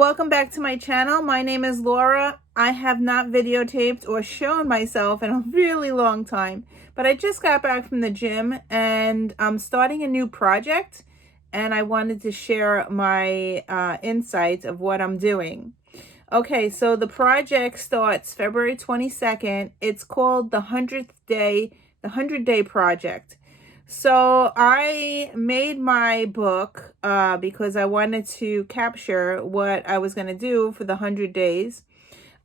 welcome back to my channel. My name is Laura. I have not videotaped or shown myself in a really long time, but I just got back from the gym and I'm starting a new project and I wanted to share my insights of what I'm doing. Okay, so the project starts February 22nd. It's called the 100 Day Project. So I made my book because I wanted to capture what I was going to do for the 100 days.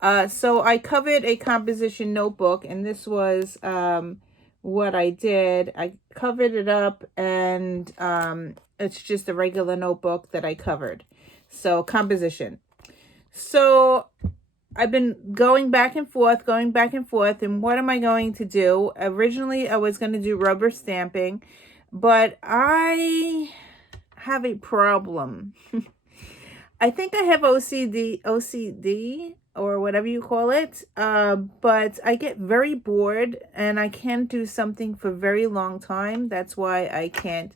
So I covered a composition notebook, and this was what I did. I covered it up, and it's just a regular notebook that I covered. So composition. So I've been going back and forth, and what am I going to do? Originally, I was going to do rubber stamping, but I have a problem. I think I have OCD, or whatever you call it, but I get very bored, and I can't do something for a very long time. That's why I can't.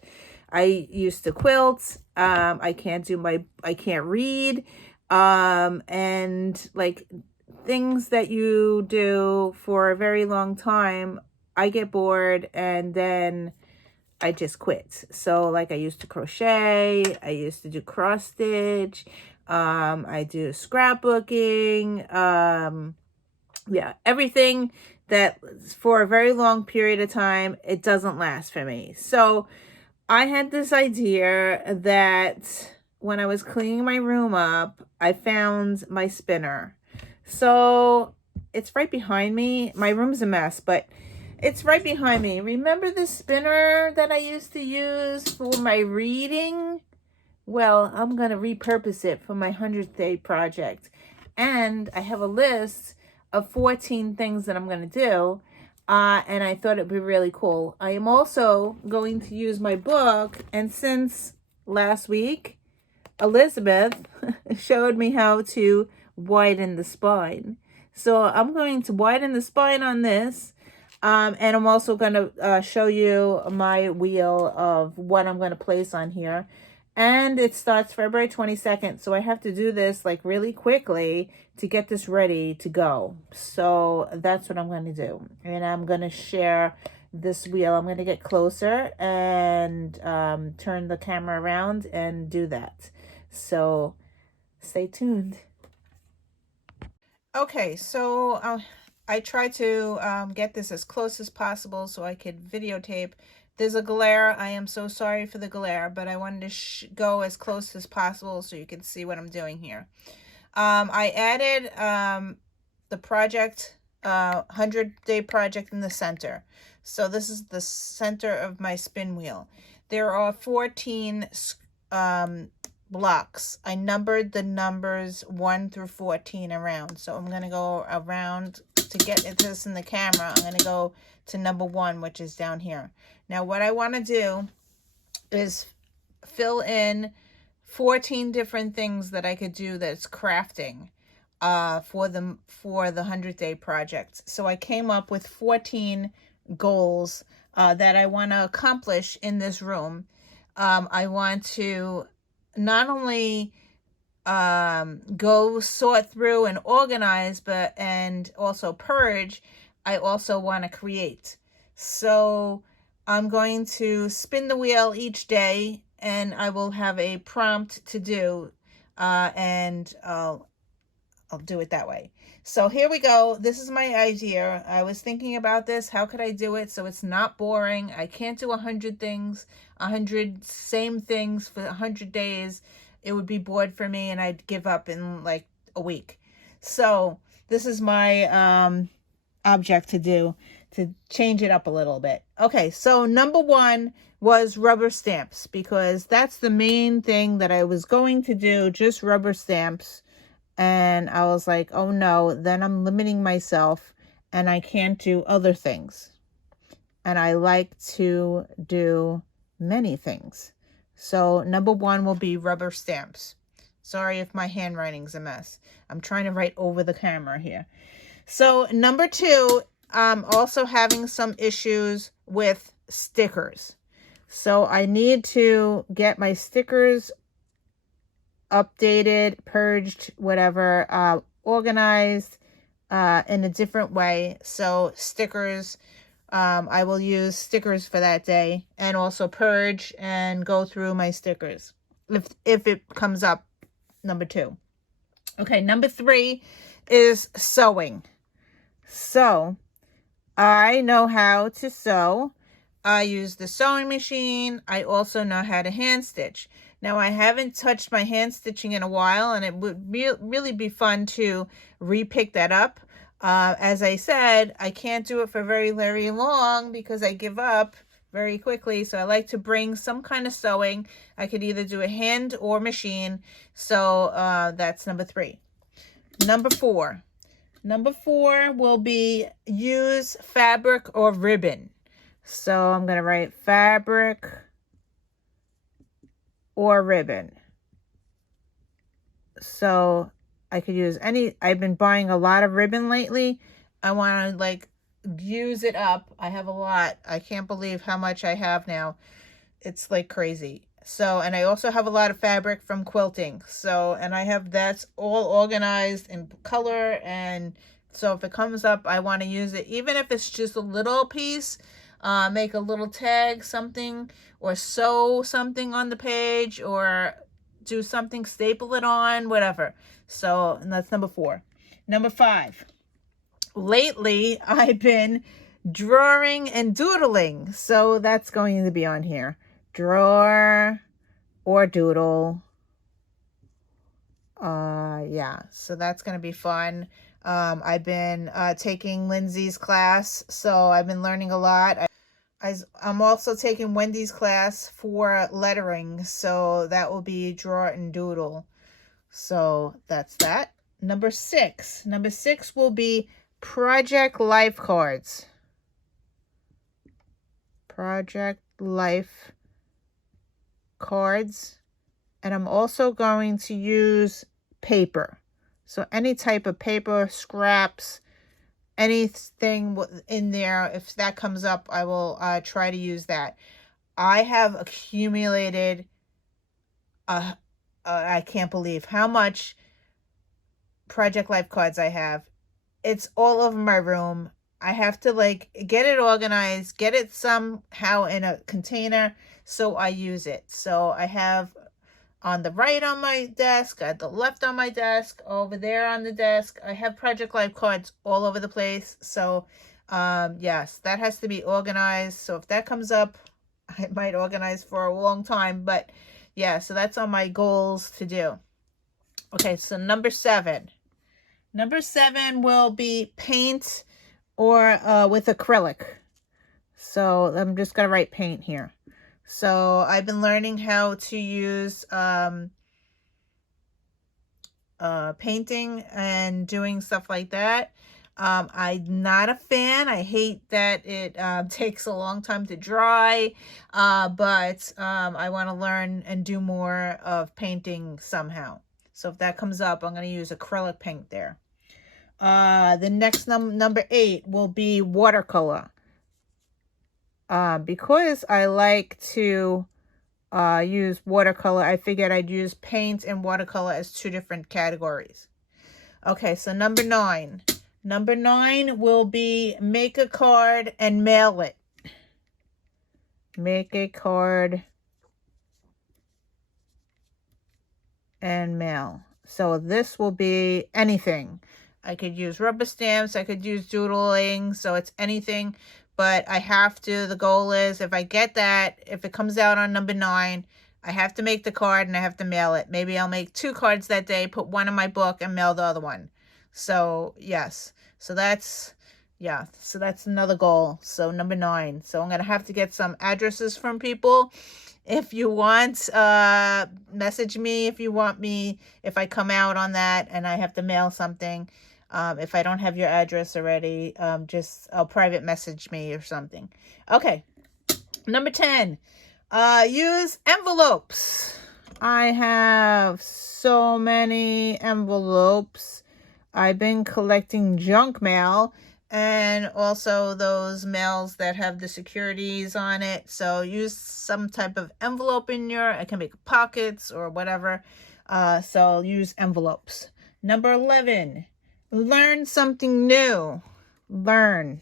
I used to quilt. I can't read. And like things that you do for a very long time, I get bored and then I just quit. So like I used to crochet, I used to do cross stitch, I do scrapbooking, yeah, everything that for a very long period of time, it doesn't last for me. So I had this idea that when I was cleaning my room up, I found my spinner. So it's right behind me. My room's a mess, but it's right behind me. Remember the spinner that I used to use for my reading? Well, I'm going to repurpose it for my 100th Day project. And I have a list of 14 things that I'm going to do. And I thought it'd be really cool. I am also going to use my book. And since last week, Elizabeth showed me how to widen the spine. So I'm going to widen the spine on this. And I'm also going to show you my wheel of what I'm going to place on here. And it starts February 22nd. So I have to do this like really quickly to get this ready to go. So that's what I'm going to do. And I'm going to share this wheel. I'm going to get closer and turn the camera around and do that. So stay tuned. Okay, so I tried to get this as close as possible so I could videotape. There's a glare. I am so sorry for the glare, but I wanted to go as close as possible so you can see what I'm doing here. I added the project, 100-day project in the center. So this is the center of my spin wheel. There are 14 blocks. I numbered the numbers 1 through 14 around. So I'm going to go around to get this in the camera. I'm going to go to number 1, which is down here. Now what I want to do is fill in 14 different things that I could do that's crafting for the 100-day project. So I came up with 14 goals that I want to accomplish in this room. I want to not only go sort through and organize, and also purge. I also want to create. So I'm going to spin the wheel each day, and I will have a prompt to do, and I'll do it that way. So here we go. This is my idea. I was thinking about this. How could I do it so it's not boring? I can't do 100 things, 100 same things for 100 days. It would be bored for me and I'd give up in like a week. So this is my object to do, to change it up a little bit. Okay, so number 1 was rubber stamps, because that's the main thing that I was going to do, just rubber stamps. And I was like, oh no, then I'm limiting myself and I can't do other things. And I like to do many things. So number 1 will be rubber stamps. Sorry if my handwriting's a mess. I'm trying to write over the camera here. So number 2, I'm also having some issues with stickers. So I need to get my stickers updated, purged, whatever, organized in a different way. So stickers, I will use stickers for that day, and also purge and go through my stickers if it comes up. Number 2. Okay, number 3 is sewing. So I know how to sew. I use the sewing machine. I also know how to hand stitch. Now, I haven't touched my hand stitching in a while, and it would really be fun to re-pick that up. As I said, I can't do it for very, very long because I give up very quickly. So I like to bring some kind of sewing. I could either do a hand or machine. So that's number 3. Number 4. Number 4 will be use fabric or ribbon. So I'm going to write fabric or ribbon. So I could use any, I've been buying a lot of ribbon lately. I want to like use it up. I have a lot. I can't believe how much I have now. It's like crazy. So, and I also have a lot of fabric from quilting. So, and I have, that's all organized in color. And so if it comes up, I want to use it, even if it's just a little piece, make a little tag, something, or sew something on the page, or do something, staple it on, whatever. So, and that's number 4. Number 5. Lately, I've been drawing and doodling. So that's going to be on here. Draw or doodle. Yeah, so that's going to be fun. I've been taking Lindsay's class, so I've been learning a lot. I'm also taking Wendy's class for lettering, so that will be draw and doodle. So that's that. Number 6. Number 6 will be project life cards. Project life cards. And I'm also going to use paper. So any type of paper, scraps, anything in there, if that comes up, I will try to use that. I have accumulated, I can't believe how much project life cards I have. It's all over my room. I have to like get it organized, get it somehow in a container so I use it. So I have on the right on my desk, at the left on my desk, over there on the desk. I have project life cards all over the place. So yes, that has to be organized. So if that comes up, I might organize for a long time. But yeah, so that's on my goals to do. Okay, so number 7. Number 7 will be paint or with acrylic. So I'm just going to write paint here. So I've been learning how to use painting and doing stuff like that. I'm not a fan. I hate that it takes a long time to dry, but I want to learn and do more of painting somehow. So if that comes up, I'm going to use acrylic paint there. The next number 8 will be watercolor. Because I like to use watercolor, I figured I'd use paint and watercolor as 2 different categories. Okay, so number 9. Number 9 will be make a card and mail it. Make a card and mail. So this will be anything. I could use rubber stamps. I could use doodling. So it's anything. But I have to, the goal is if I get that, if it comes out on number 9, I have to make the card and I have to mail it. Maybe I'll make 2 cards that day, put one in my book and mail the other one. So yes, so that's, yeah, so that's another goal. So number 9. So I'm going to have to get some addresses from people. If you want, message me if you want me, if I come out on that and I have to mail something. If I don't have your address already, just private message me or something. Okay. Number 10, use envelopes. I have so many envelopes. I've been collecting junk mail and also those mails that have the securities on it. So use some type of envelope in your, I can make pockets or whatever. So I'll use envelopes. Number 11, learn something new. Learn.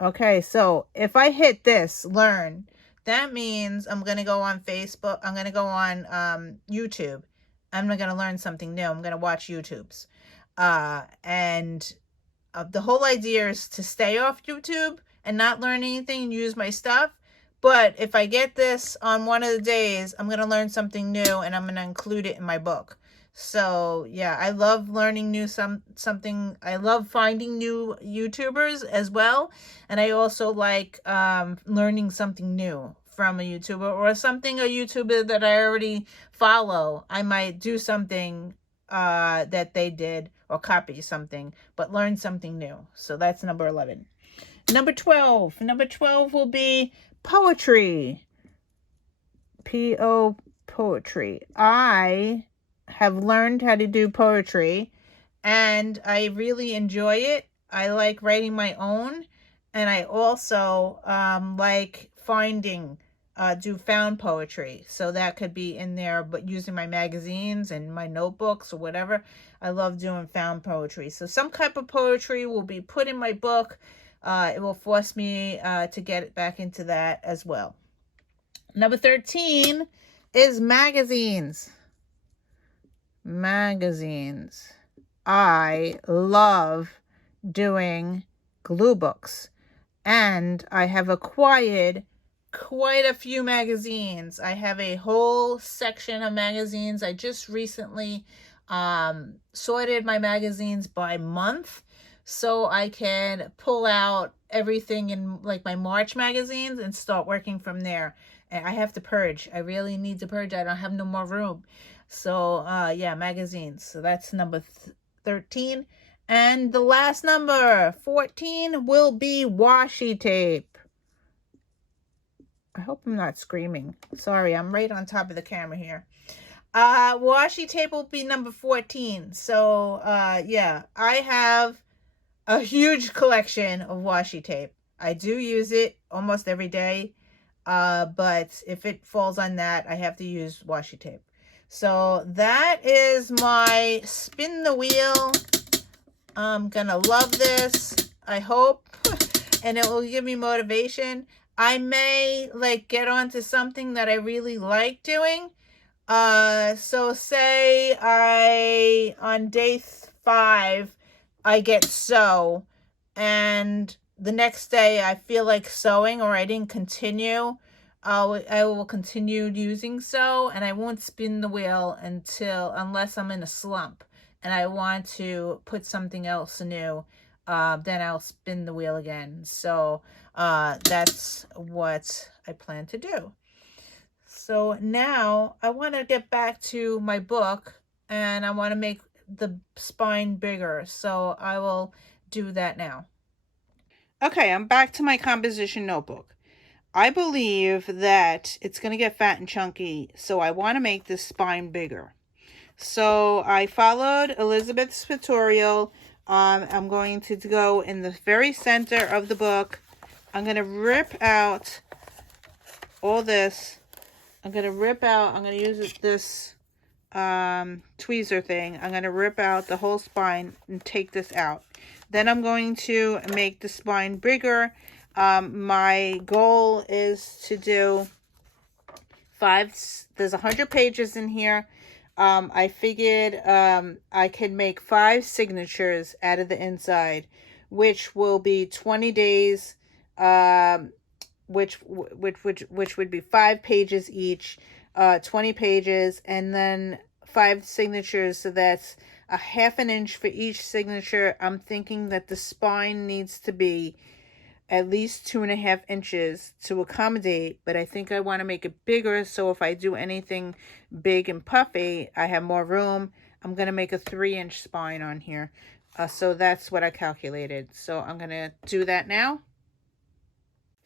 Okay, so if I hit this, learn, that means I'm going to go on Facebook. I'm going to go on YouTube. I'm not going to learn something new. I'm going to watch YouTubes. And the whole idea is to stay off YouTube and not learn anything and use my stuff. But if I get this on one of the days, I'm going to learn something new and I'm going to include it in my book. So yeah, I love learning something. I love finding new YouTubers as well. And I also like learning something new from a YouTuber or a YouTuber that I already follow. I might do something that they did or copy something, but learn something new. So that's number 11. Number 12. Number 12 will be poetry. P-O poetry. I have learned how to do poetry and I really enjoy it. I like writing my own, and I also like do found poetry. So that could be in there, but using my magazines and my notebooks or whatever. I love doing found poetry. So some type of poetry will be put in my book. It will force me to get back into that as well. Number 13 is magazines. Magazines. I love doing glue books, and I have acquired quite a few magazines. I have a whole section of magazines. I just recently sorted my magazines by month so I can pull out everything in like my March magazines and start working from there. And I have to purge. I really need to purge. I don't have no more room. So yeah, magazines. So that's number 13. And the last number, 14, will be washi tape. I hope I'm not screaming. Sorry, I'm right on top of the camera here. Washi tape will be number 14. So yeah, I have a huge collection of washi tape. I do use it almost every day. But if it falls on that, I have to use washi tape. So that is my spin the wheel. I'm gonna love this, I hope, and it will give me motivation. I may like get onto something that I really like doing. So say on day 5, I get sew, and the next day I feel like sewing or I didn't continue. I will continue using sew, and I won't spin the wheel unless I'm in a slump and I want to put something else new. Then I'll spin the wheel again. So that's what I plan to do. So now I want to get back to my book, and I want to make the spine bigger. So I will do that now. Okay, I'm back to my composition notebook. I believe that it's going to get fat and chunky, so I want to make this spine bigger. So I followed Elizabeth's tutorial. I'm going to go in the very center of the book. I'm going to rip out all this. I'm going to use this tweezer thing. I'm going to rip out the whole spine and take this out. Then I'm going to make the spine bigger. My goal is to do there's 100 pages in here. I figured I can make 5 signatures out of the inside, which will be 20 days, which would be 5 pages each, 20 pages, and then 5 signatures. So that's a 1/2 inch for each signature. I'm thinking that the spine needs to be at least 2.5 inches to accommodate, but I think I want to make it bigger, so if I do anything big and puffy, I have more room. I'm going to make a 3-inch spine on here. So that's what I calculated. So I'm going to do that now.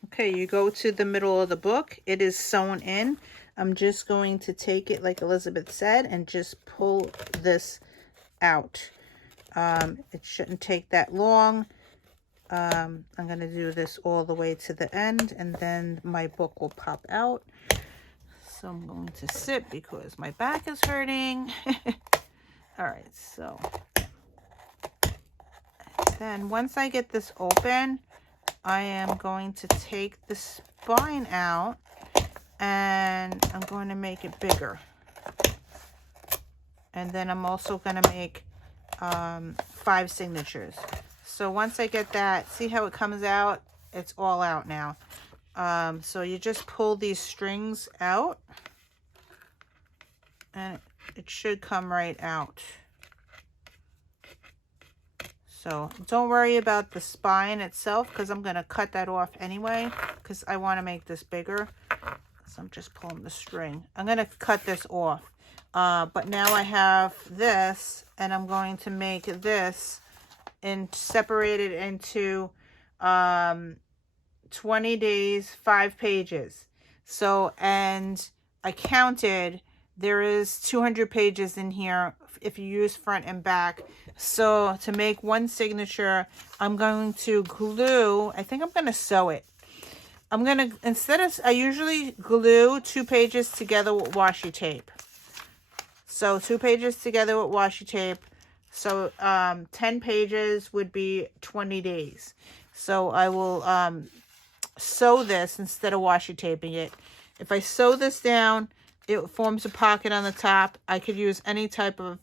Okay, you go to the middle of the book. It is sewn in. I'm just going to take it, like Elizabeth said, and just pull this out. It shouldn't take that long. I'm going to do this all the way to the end, and then my book will pop out. So I'm going to sit because my back is hurting. All right, so then once I get this open, I am going to take the spine out and I'm going to make it bigger. And then I'm also going to make 5 signatures. So once I get that, see how it comes out? It's all out now. So you just pull these strings out and it should come right out. So don't worry about the spine itself because I'm going to cut that off anyway because I want to make this bigger. So I'm just pulling the string. I'm going to cut this off. But now I have this and I'm going to make this and separate it into 20 days, 5 pages. So, and I counted, there is 200 pages in here if you use front and back. So to make one signature, I'm going to glue, I think I'm going to sew it. I'm going to, instead of, I usually glue 2 pages together with washi tape. So 2 pages together with washi tape. So 10 pages would be 20 days. So I will sew this instead of washi taping it. If I sew this down, it forms a pocket on the top. I could use any type of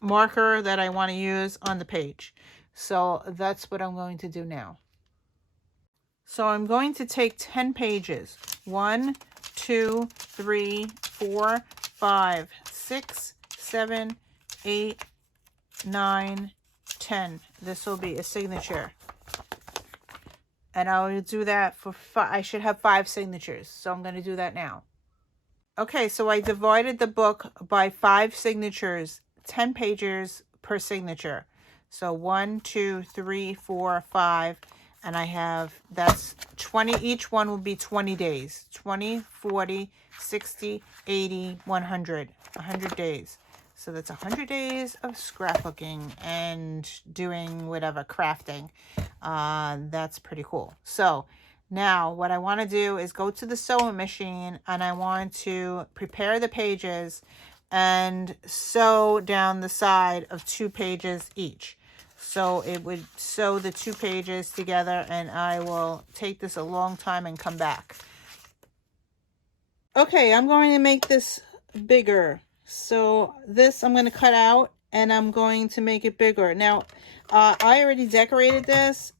marker that I want to use on the page. So that's what I'm going to do now. So I'm going to take 10 pages. 1, 2, 3, 4, 5, 6, 7, 8, 9, 10. This will be a signature. And I will do that for 5. I should have 5 signatures. So I'm going to do that now. Okay, so I divided the book by 5 signatures, 10 pages per signature. So 1, 2, 3, 4, 5. And I have, that's 20, each one will be 20 days. 20, 40, 60, 80, 100. 100 days. So that's 100 days of scrapbooking and doing whatever, crafting. That's pretty cool. So now what I want to do is go to the sewing machine and I want to prepare the pages and sew down the side of 2 pages each. So it would sew the 2 pages together and I will take this a long time and come back. Okay, I'm going to make this bigger. So this I'm going to cut out and I'm going to make it bigger. Now, I already decorated this.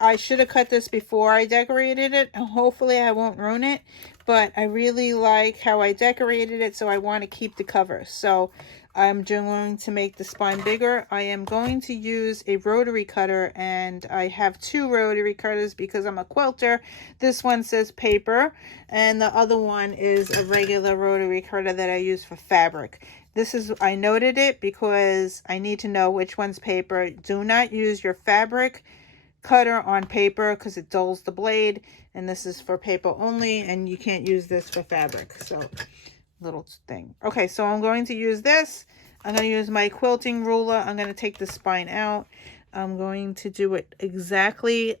I should have cut this before I decorated it. Hopefully I won't ruin it. But I really like how I decorated it, so I want to keep the cover. So I'm going to make the spine bigger. I am going to use a rotary cutter, and I have 2 rotary cutters because I'm a quilter. This one says paper, and the other one is a regular rotary cutter that I use for fabric. This is, I noted it because I need to know which one's paper. Do not use your fabric cutter on paper because it dulls the blade, and this is for paper only, and you can't use this for fabric. So little thing. Okay, so I'm going to use this. I'm going to use my quilting ruler. I'm going to take the spine out. I'm going to do it exactly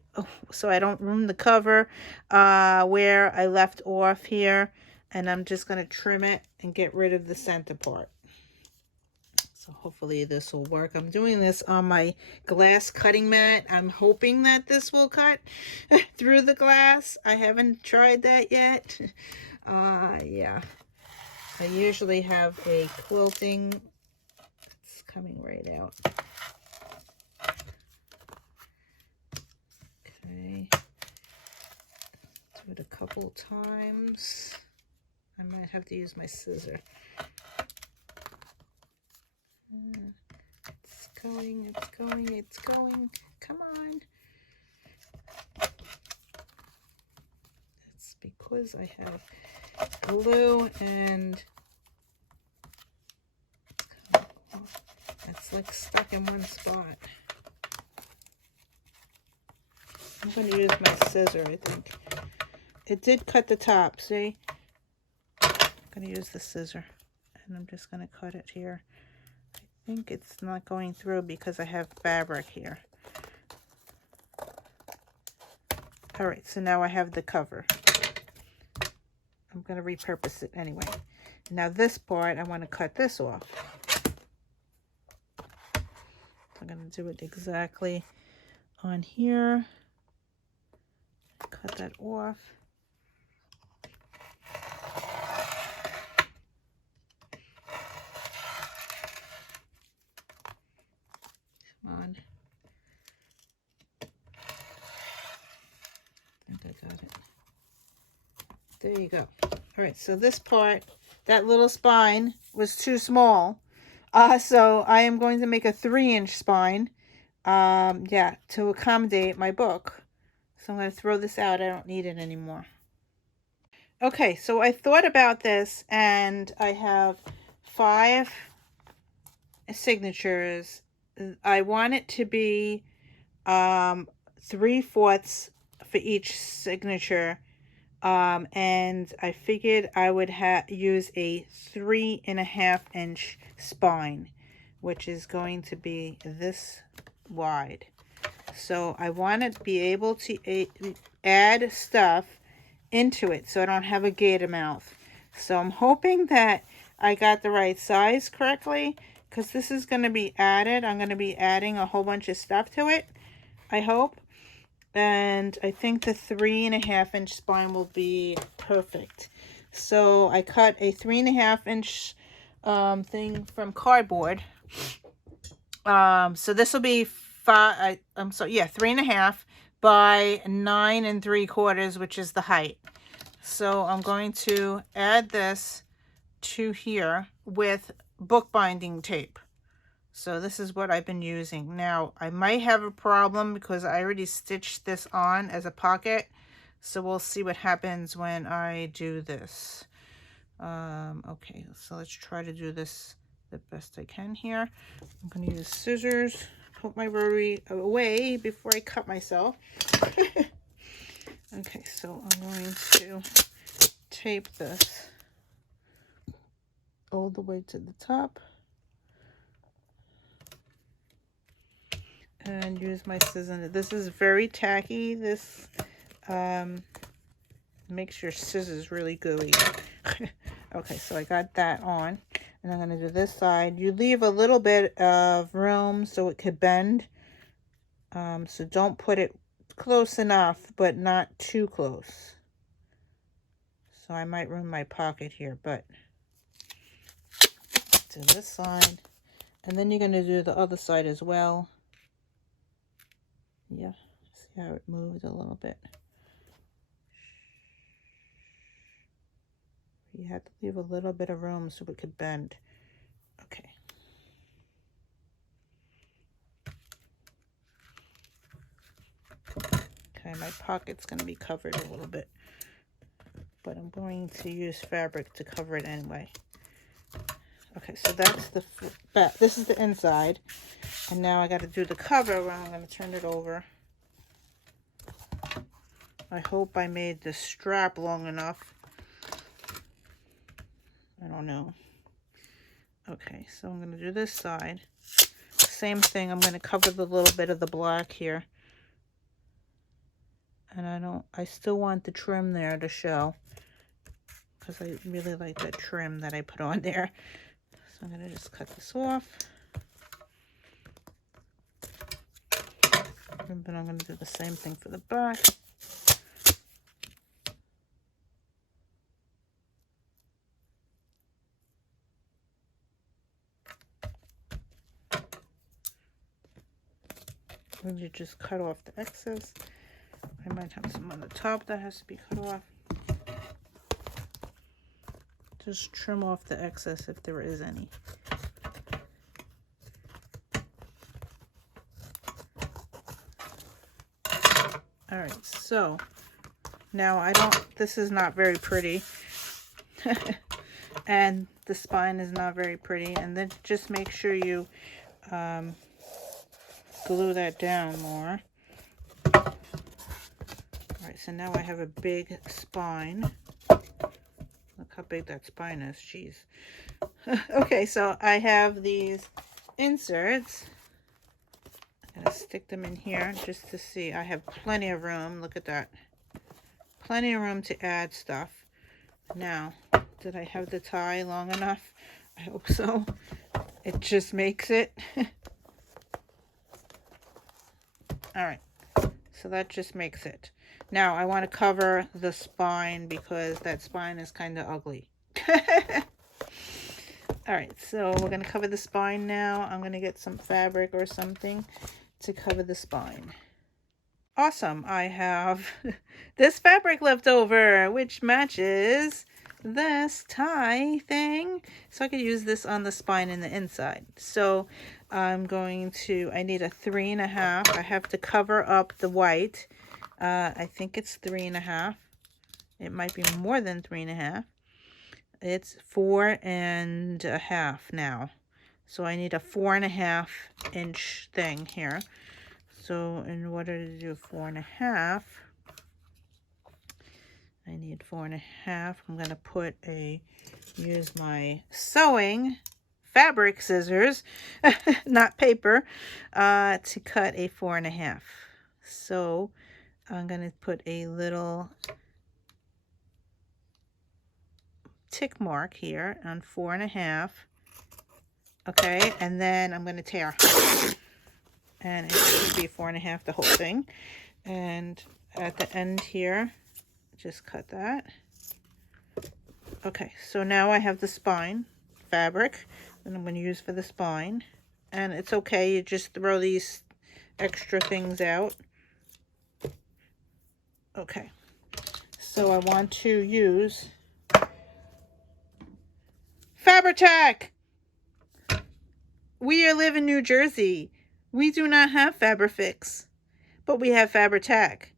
so I don't ruin the cover where I left off here, and I'm just going to trim it and get rid of the center part. So hopefully this will work. I'm doing this on my glass cutting mat. I'm hoping that this will cut through the glass. I haven't tried that yet. Yeah. I usually have a quilting. It's coming right out. Okay. Do it a couple times. I might have to use my scissor. It's going, it's going, it's going. Come on. That's because I have glue and it's like stuck in one spot. I'm going to use my scissor, I think. It did cut the top, see? I'm going to use the scissor and I'm just going to cut it here. I think it's not going through because I have fabric here. All right, so now I have the cover. I'm going to repurpose it anyway. Now this part, I want to cut this off. I'm going to do it exactly on here. Cut that off. Come on. I think I got it. There you go. All right, so this part, that little spine was too small. So I am going to make a 3-inch spine, yeah, to accommodate my book. So I'm going to throw this out. I don't need it anymore. Okay, so I thought about this, and I have 5 signatures. I want it to be 3/4 for each signature. And I figured I would use a 3.5-inch spine, which is going to be this wide. So I want to be able to add stuff into it so I don't have a gator mouth. So I'm hoping that I got the right size correctly, because this is going to be added. I'm going to be adding a whole bunch of stuff to it, I hope. And I think the 3.5-inch spine will be perfect. So I cut a 3.5-inch thing from cardboard. So this will be 3.5 by 9 3/4, which is the height. So I'm going to add this to here with bookbinding tape. So this is what I've been using. Now, I might have a problem because I already stitched this on as a pocket. So we'll see what happens when I do this. Okay, so let's try to do this the best I can here. I'm going to use scissors. Put my rotary away before I cut myself. Okay, so I'm going to tape this all the way to the top. And use my scissors. This is very tacky. This makes your scissors really gooey. Okay, so I got that on. And I'm going to do this side. You leave a little bit of room so it could bend. So don't put it close enough, but not too close. So I might ruin my pocket here, but do this side. And then you're going to do the other side as well. Yeah, see how it moves a little bit. You have to leave a little bit of room so it could bend. Okay. Okay, my pocket's going to be covered a little bit, but I'm going to use fabric to cover it anyway. Okay, so that's the back. This is the inside. And now I got to do the cover where I'm going to turn it over. I hope I made the strap long enough. I don't know. Okay, so I'm going to do this side. Same thing. I'm going to cover the little bit of the black here. And I still want the trim there to show, because I really like that trim that I put on there. So I'm going to just cut this off. And then I'm going to do the same thing for the back. And you just cut off the excess. I might have some on the top that has to be cut off. Just trim off the excess if there is any. All right, so now this is not very pretty. And the spine is not very pretty. And then just make sure you glue that down more. All right, so now I have a big spine. Look how big that spine is, jeez. Okay, so I have these inserts. I'm gonna stick them in here just to see. I have plenty of room. Look at that. Plenty of room to add stuff. Now, did I have the tie long enough? I hope so. It just makes it. All right, so that just makes it. Now I want to cover the spine because that spine is kind of ugly. All right, so we're going to cover the spine now. I'm going to get some fabric or something to cover the spine. Awesome, I have this fabric left over, which matches this tie thing. So I could use this on the spine and the inside. So I need a 3.5. I have to cover up the white. I think it's 3.5. It might be more than 3.5. It's 4.5 now. So I need a 4.5 inch thing here. So in order to do 4.5, I need 4.5. I'm going to use my sewing fabric scissors, not paper, to cut a 4.5. So I'm going to put a little tick mark here on 4.5. Okay, and then I'm going to tear. And it should be 4.5, the whole thing. And at the end here, just cut that. Okay, so now I have the spine fabric that I'm going to use for the spine. And it's okay, you just throw these extra things out. Okay, so I want to use Fabri-Tac. We live in New Jersey. We do not have Fabrifix, but we have Fabri-Tac.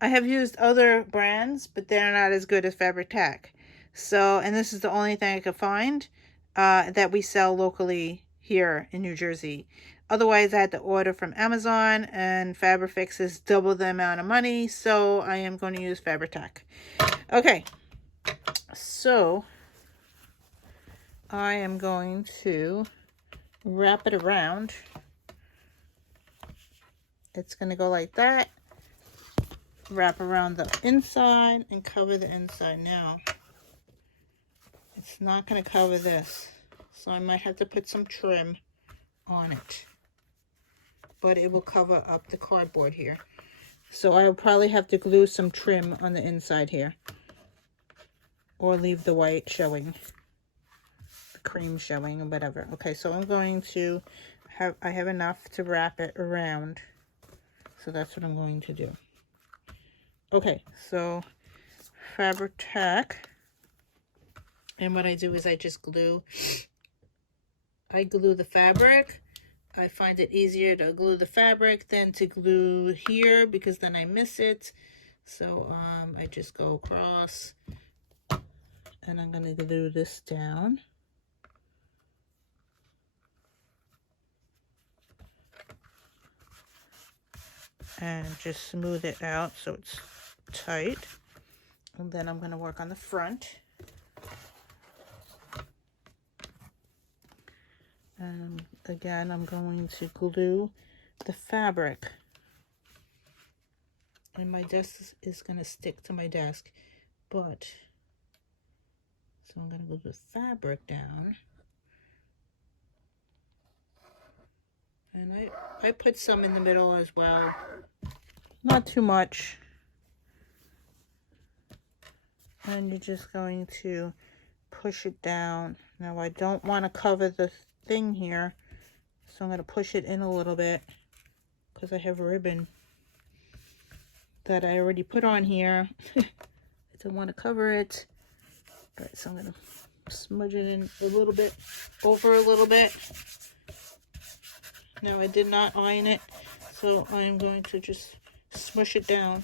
I have used other brands, but they're not as good as Fabri-Tac. So, and this is the only thing I could find that we sell locally here in New Jersey. Otherwise, I had to order from Amazon, and Fabrifix is double the amount of money, so I am going to use Fabri-Tac. Okay, so I am going to wrap it around. It's going to go like that. Wrap around the inside and cover the inside. Now, it's not going to cover this, so I might have to put some trim on it. But it will cover up the cardboard here. So I will probably have to glue some trim on the inside here. Or leave the white showing. The cream showing or whatever. Okay, so I'm going to I have enough to wrap it around. So that's what I'm going to do. Okay, so Fabri-Tac. And what I do is I just glue. I glue the fabric. I find it easier to glue the fabric than to glue here because then I miss it. So I just go across and I'm going to glue this down. And just smooth it out so it's tight. And then I'm going to work on the front. And again, I'm going to glue the fabric. And my desk is going to stick to my desk. But, so I'm going to glue the fabric down. And I put some in the middle as well. Not too much. And you're just going to push it down. Now I don't want to cover the thing here, so I'm going to push it in a little bit because I have ribbon that I already put on here. I don't want to cover it. All right, so I'm going to smudge it in a little bit, over a little bit. Now I did not iron it, so I'm going to just smush it down.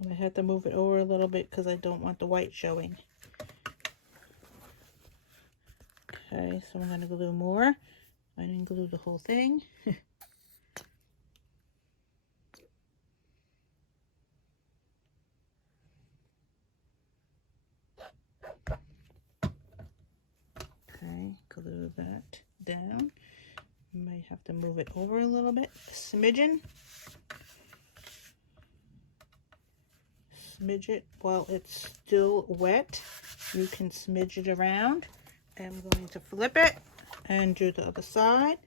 And I have to move it over a little bit because I don't want the white showing. Okay, so I'm going to glue more. I didn't glue the whole thing. Okay, glue that down. Might have to move it over a little bit, a smidgen. smidge it while it's still wet. You can smidge it around. I'm going to flip it and do the other side.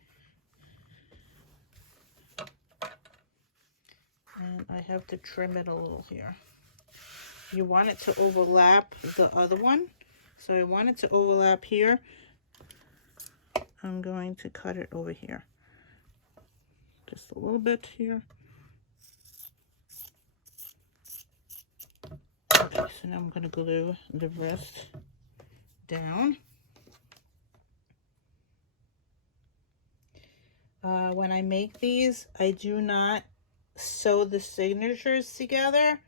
And I have to trim it a little here. You want it to overlap the other one. So I want it to overlap here. I'm going to cut it over here. Just a little bit here. Okay, so now I'm going to glue the rest down. When I make these, I do not sew the signatures together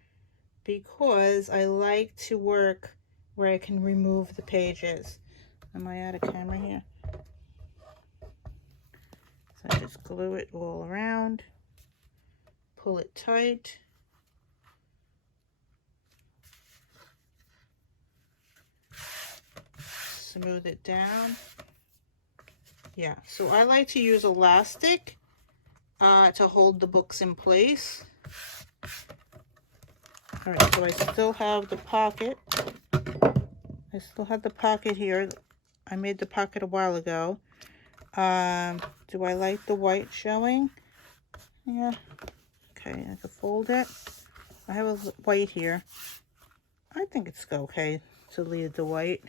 because I like to work where I can remove the pages. Am I out of camera here? So I just glue it all around, pull it tight. Smooth it down. Yeah, so I like to use elastic to hold the books in place. All right, so I still have the pocket. I still have the pocket here. I made the pocket a while ago. Do I like the white showing? Yeah. Okay, I can fold it. I have a white here. I think it's okay to leave the white.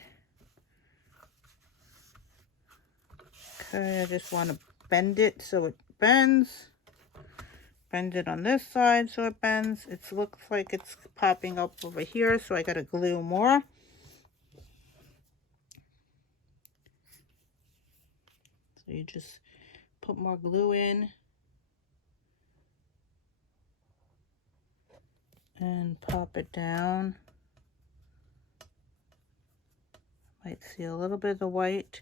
Okay, I just want to bend it so it bends. Bend it on this side so it bends. It looks like it's popping up over here, so I got to glue more. So you just put more glue in. And pop it down. Might see a little bit of the white.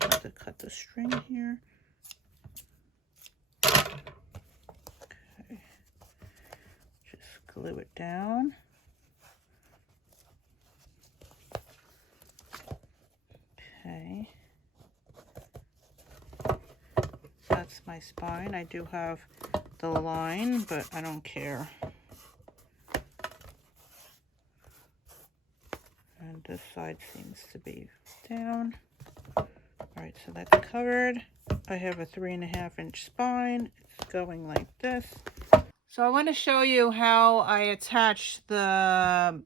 Have to cut the string here. Okay. Just glue it down. Okay. That's my spine. I do have the line, but I don't care. And this side seems to be down. All right, so that's covered. I have a 3.5 inch spine. It's going like this. So I want to show you how I attach the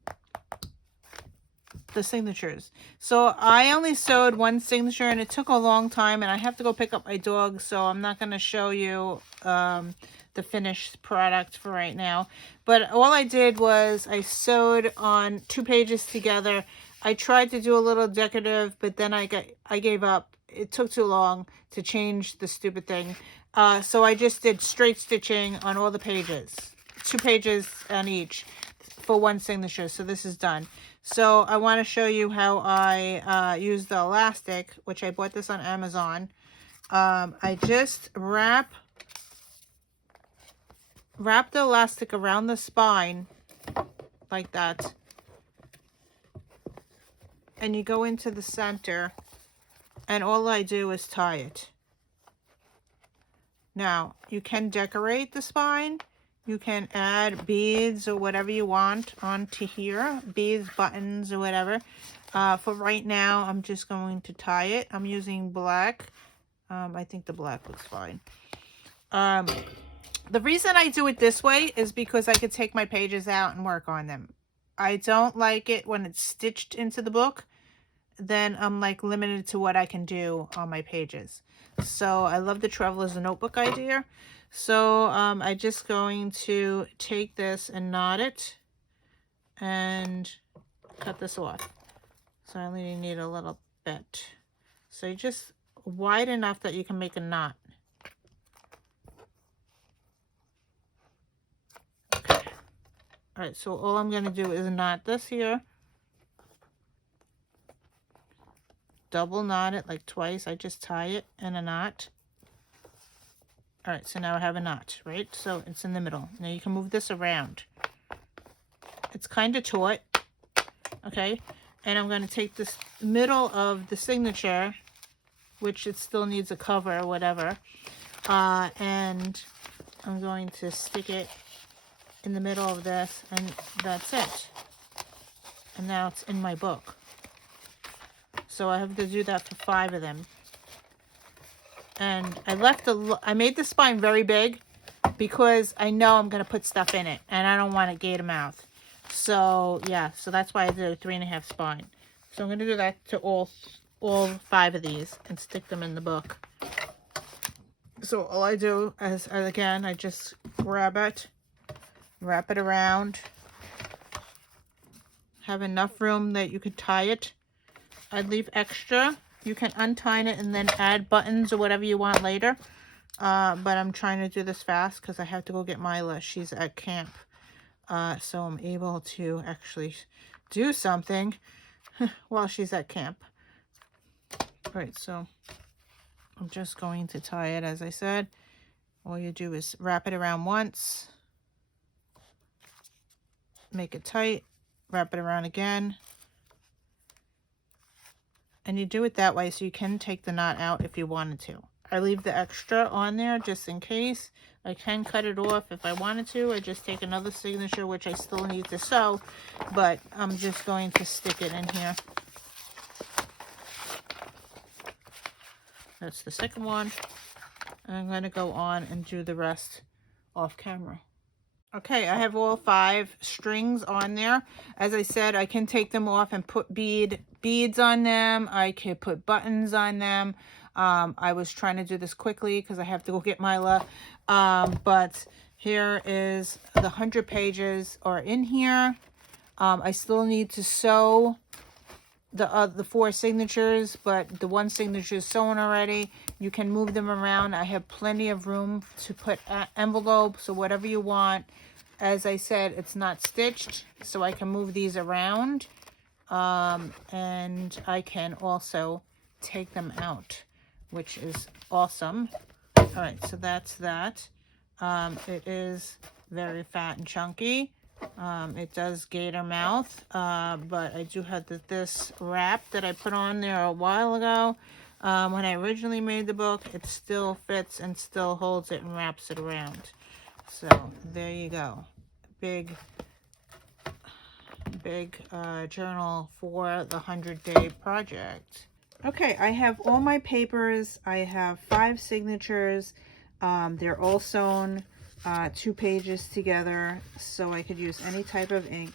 signatures. So I only sewed one signature and it took a long time, and I have to go pick up my dog, so I'm not going to show you the finished product for right now. But all I did was I sewed on 2 pages together. I tried to do a little decorative, but then I gave up. It took too long to change the stupid thing. So I just did straight stitching on all the pages. 2 pages on each for one signature. So this is done. So I want to show you how I use the elastic, which I bought this on Amazon. I just wrap the elastic around the spine like that. And you go into the center, and all I do is tie it. Now, you can decorate the spine. You can add beads or whatever you want onto here. Beads, buttons, or whatever. For right now, I'm just going to tie it. I'm using black. I think the black looks fine. The reason I do it this way is because I could take my pages out and work on them. I don't like it when it's stitched into the book. Then I'm like limited to what I can do on my pages. So I love the Traveler's Notebook idea. So I'm just going to take this and knot it and cut this off. So I only need a little bit. So you just wide enough that you can make a knot. Okay. All right, so all I'm going to do is knot this here. Double knot it like twice. I just tie it in a knot. All right, so now I have a knot, right? So it's in the middle. Now you can move this around. It's kind of taut, okay? And I'm going to take this middle of the signature, which it still needs a cover or whatever, and I'm going to stick it in the middle of this, and that's it. And now it's in my book. So I have to do that for 5 of them. And I made the spine very big because I know I'm going to put stuff in it, and I don't want a gator mouth. So yeah, so that's why I did a 3.5 spine. So I'm going to do that to all 5 of these and stick them in the book. So all I do is, again, I just grab it, wrap it around, have enough room that you could tie it. I'd leave extra. You can untie it and then add buttons or whatever you want later. But I'm trying to do this fast because I have to go get Mila. She's at camp. So I'm able to actually do something while she's at camp. All right, so I'm just going to tie it, as I said. All you do is wrap it around once, make it tight, wrap it around again. And you do it that way so you can take the knot out if you wanted to. I leave the extra on there just in case. I can cut it off if I wanted to. I just take another signature, which I still need to sew, but I'm just going to stick it in here. That's the second one. I'm going to go on and do the rest off camera. Okay, I have all 5 strings on there. As I said, I can take them off and put beads on them. I could put buttons on them. I was trying to do this quickly because I have to go get Mila. But here is the 100 pages are in here. I still need to sew the 4 signatures, but the 1 signature is sewn already. You can move them around. I have plenty of room to put envelopes or whatever you want. As I said, it's not stitched, so I can move these around. And I can also take them out, which is awesome. All right, so that's that. It is very fat and chunky. It does gator mouth, but I do have this wrap that I put on there a while ago. When I originally made the book, it still fits and still holds it and wraps it around. So there you go. Big journal for the 100-day project. Okay, I have all my papers. I have 5 signatures. They're all sewn 2 pages together, so I could use any type of ink.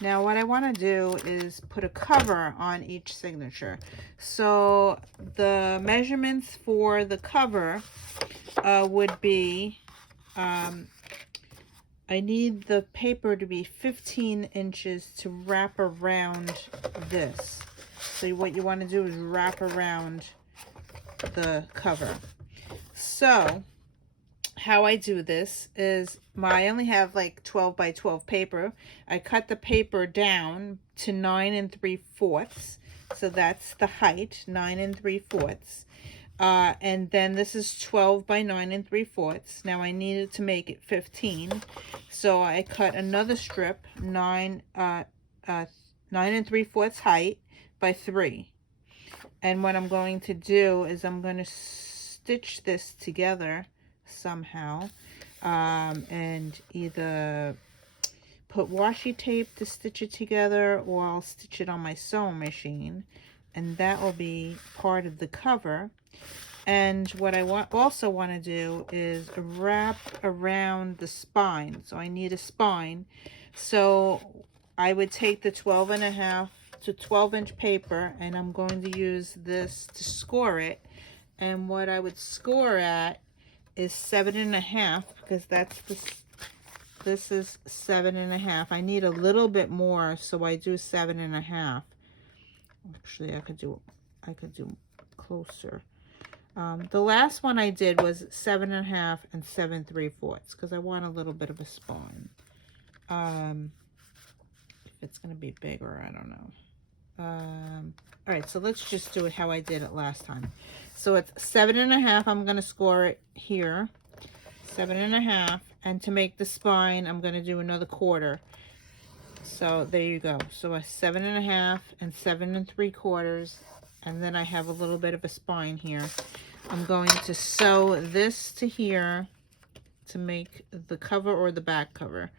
Now what I want to do is put a cover on each signature. So the measurements for the cover would be, I need the paper to be 15 inches to wrap around this. So what you want to do is wrap around the cover. So how I do this is I only have like 12 by 12 paper. I cut the paper down to 9 3/4. So that's the height, 9 3/4. And then this is 12 by 9 3/4. Now I needed to make it 15. So I cut another strip, 9 3/4 height by 3. And what I'm going to do is I'm going to stitch this together somehow, and either put washi tape to stitch it together, or I'll stitch it on my sewing machine, and that will be part of the cover. And what I also want to do is wrap around the spine. So I need a spine. So I would take the 12.5 to 12-inch paper, and I'm going to use this to score it. And what I would score at is 7.5, because this is 7.5. I need a little bit more, so I do 7.5. Actually, I could do closer. The last one I did was 7.5 and 7 3/4, because I want a little bit of a spine. If it's going to be bigger, I don't know. All right, so let's just do it how I did it last time. So it's 7.5. I'm going to score it here, 7.5, and to make the spine, I'm going to do another 1/4. So there you go. So a 7.5 and 7 3/4, and then I have a little bit of a spine here. I'm going to sew this to here to make the cover or the back cover.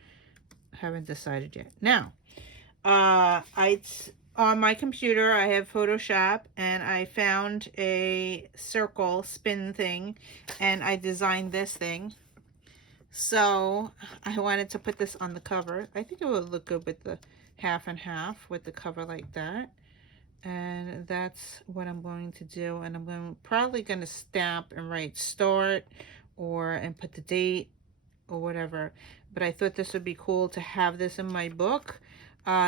I haven't decided yet. Now, on my computer, I have Photoshop, and I found a circle spin thing, and I designed this thing. So I wanted to put this on the cover. I think it would look good with the half and half with the cover like that. And that's what I'm going to do. And I'm probably going to stamp and write start and put the date or whatever. But I thought this would be cool to have this in my book.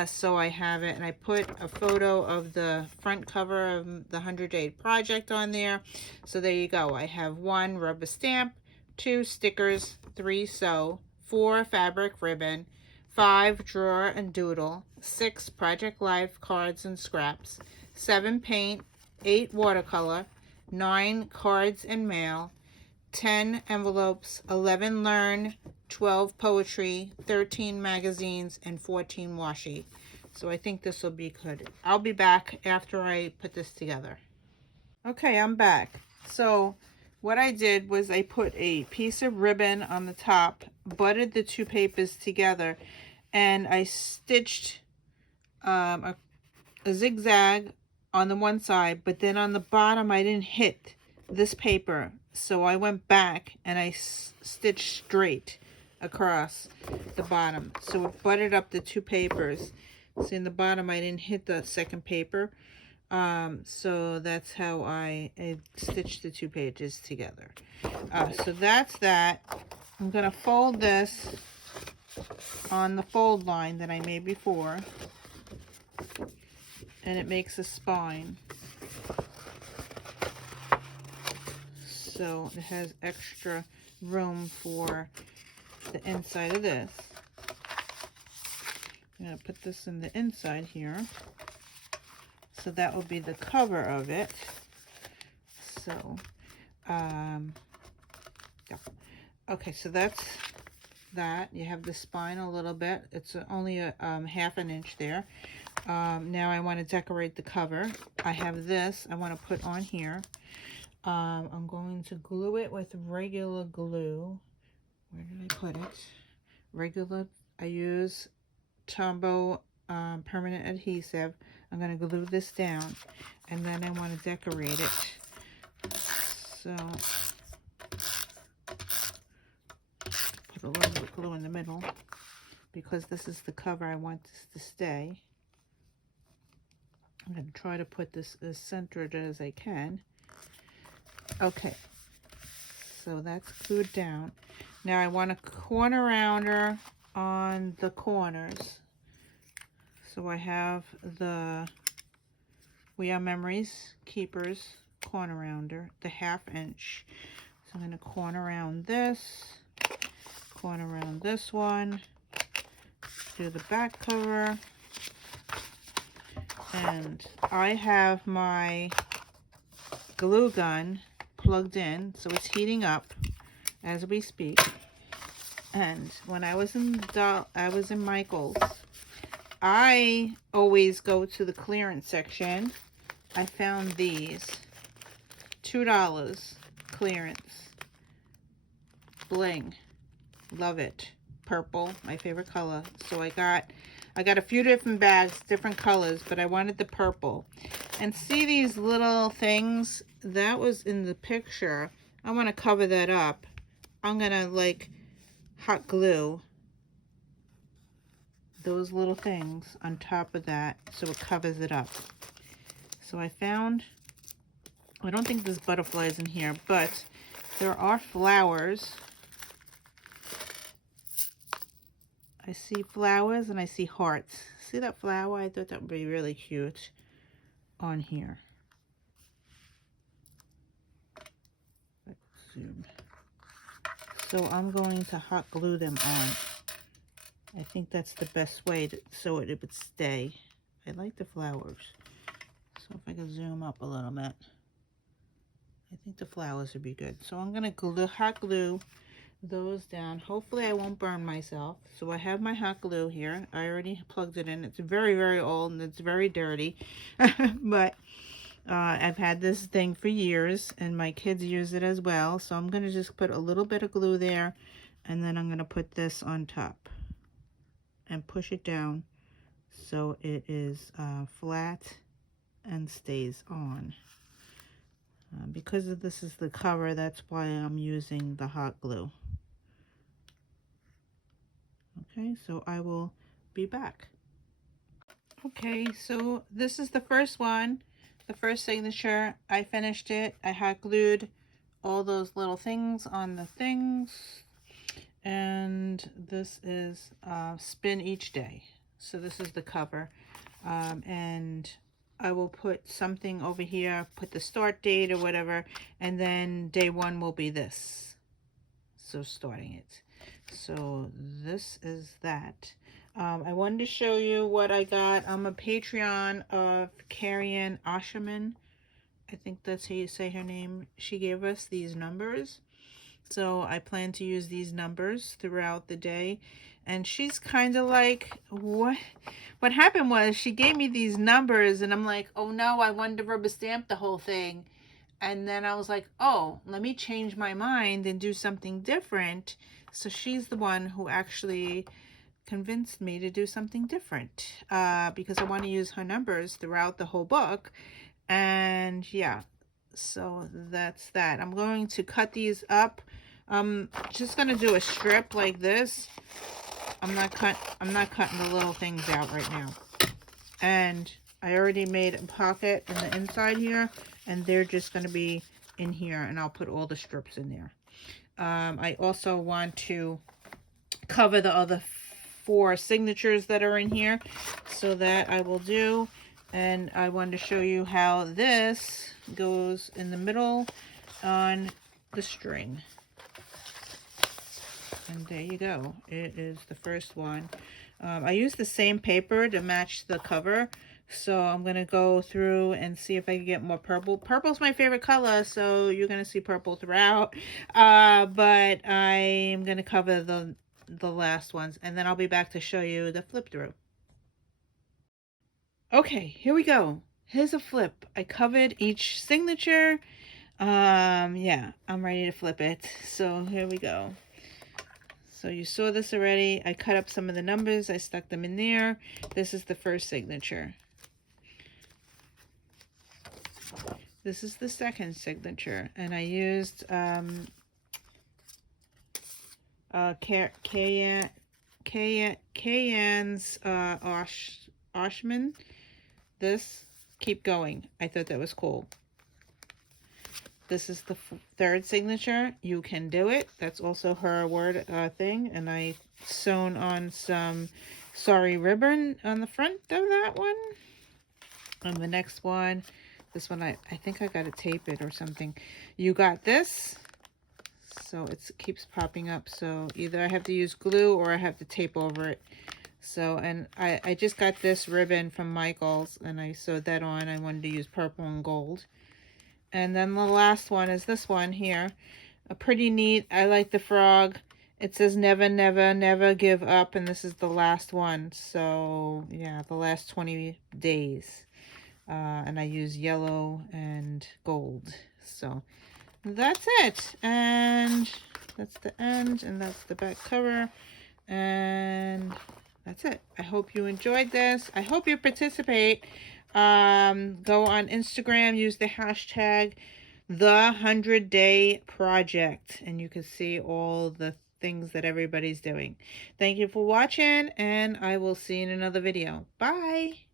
So I have it, and I put a photo of the front cover of the 100-Day Project on there. So there you go. I have 1 rubber stamp, 2 stickers, 3 sew, 4 fabric ribbon, 5 drawer and doodle, 6 Project Life cards and scraps, 7 paint, 8 watercolor, 9 cards and mail, 10 envelopes, 11 learn, 12 poetry, 13 magazines, and 14 washi. So I think this will be good. I'll be back after I put this together. Okay, I'm back. So what I did was I put a piece of ribbon on the top, butted the 2 papers together, and I stitched a zigzag on the one side, but then on the bottom I didn't hit this paper. So I went back and I stitched straight across the bottom. So it butted up the 2 papers. See, in the bottom I didn't hit the second paper. So that's how I stitched the 2 pages together. So that's that. I'm going to fold this on the fold line that I made before. And it makes a spine. So it has extra room for the inside of this. I'm going to put this in the inside here. So that will be the cover of it. So, yeah. Okay, so that's that. You have the spine a little bit. It's only a half an inch there. Now I want to decorate the cover. I have this I want to put on here. I'm going to glue it with regular glue. Where did I put it? Regular. I use Tombow permanent adhesive. I'm going to glue this down, and then I want to decorate it. So put a little bit of glue in the middle because this is the cover. I want this to stay. I'm going to try to put this as centered as I can. Okay, so that's glued down. Now I want a corner rounder on the corners. So I have the We Are Memories Keepers corner rounder, the 1/2 inch. So I'm going to corner round this, corner round this one, do the back cover, and I have my glue gun plugged in, so it's heating up as we speak. And when I was in Michael's, I always go to the clearance section. I found these $2 clearance bling. Love it. Purple, my favorite color. So I got a few different bags, different colors, but I wanted the purple. And see these little things that was in the picture? I want to cover that up. I'm gonna like hot glue those little things on top of that so it covers it up. So I found, I don't think there's butterflies in here, but there are flowers. I see flowers and I see hearts. See that flower? I thought that would be really cute on here. Let's zoom. So I'm going to hot glue them on. I think that's the best way so it would stay. I like the flowers. So if I can zoom up a little bit, I think the flowers would be good. So I'm going to hot glue those down. Hopefully I won't burn myself. So I have my hot glue here. I already plugged it in. It's very, very old and it's very dirty. But I've had this thing for years and my kids use it as well. So I'm going to just put a little bit of glue there And then I'm going to put this on top and push it down so it is flat and stays on. Because this is the cover, that's why I'm using the hot glue. Okay, so I will be back. Okay, so this is the first one, the first signature. I finished it. I hot glued all those little things on the things. And this is spin each day. So this is the cover. And I will put something over here, put the start date or whatever, and then day 1 will be this. So starting it. So this is that. I wanted to show you what I got. I'm a Patreon of Kayann Ausherman. I think that's how you say her name. She gave us these numbers. So I plan to use these numbers throughout the day. And she's kind of like, what happened was she gave me these numbers and I'm like, oh no, I wanted to rubber stamp the whole thing. And then I was like, oh, let me change my mind and do something different. So she's the one who actually convinced me to do something different because I want to use her numbers throughout the whole book. And yeah, so that's that. I'm going to cut these up. I'm just going to do a strip like this. I'm not cutting the little things out right now. And I already made a pocket in the inside here, and they're just going to be in here, and I'll put all the strips in there. I also want to cover the other 4 signatures that are in here, so that I will do. And I wanted to show you how this goes in the middle on the string. And there you go. It is the first one. I used the same paper to match the cover. So I'm going to go through and see if I can get more purple. Purple's my favorite color, so you're going to see purple throughout. But I am going to cover the last ones. And then I'll be back to show you the flip through. Okay, here we go. Here's a flip. I covered each signature. Yeah, I'm ready to flip it. So here we go. So you saw this already. I cut up some of the numbers. I stuck them in there. This is the first signature. This is the second signature. And I used Kayann's Ausherman. This, keep going. I thought that was cool. This is the third signature. You can do it. That's also her word thing. And I sewn on some sorry ribbon on the front of that one. On the next one, this one, I think I got to tape it or something. You got this. So it keeps popping up. So either I have to use glue or I have to tape over it. So, and I just got this ribbon from Michael's and I sewed that on. I wanted to use purple and gold. And then the last one is this one here. A pretty neat. I like the frog. It says never, never, never give up. And this is the last one. So, yeah, the last 20 days. And I use yellow and gold. So, that's it. And that's the end. And that's the back cover. And that's it. I hope you enjoyed this. I hope you participate. Go on Instagram, use the hashtag the100day project, and you can see all the things that everybody's doing. Thank you for watching, and I will see you in another video. Bye.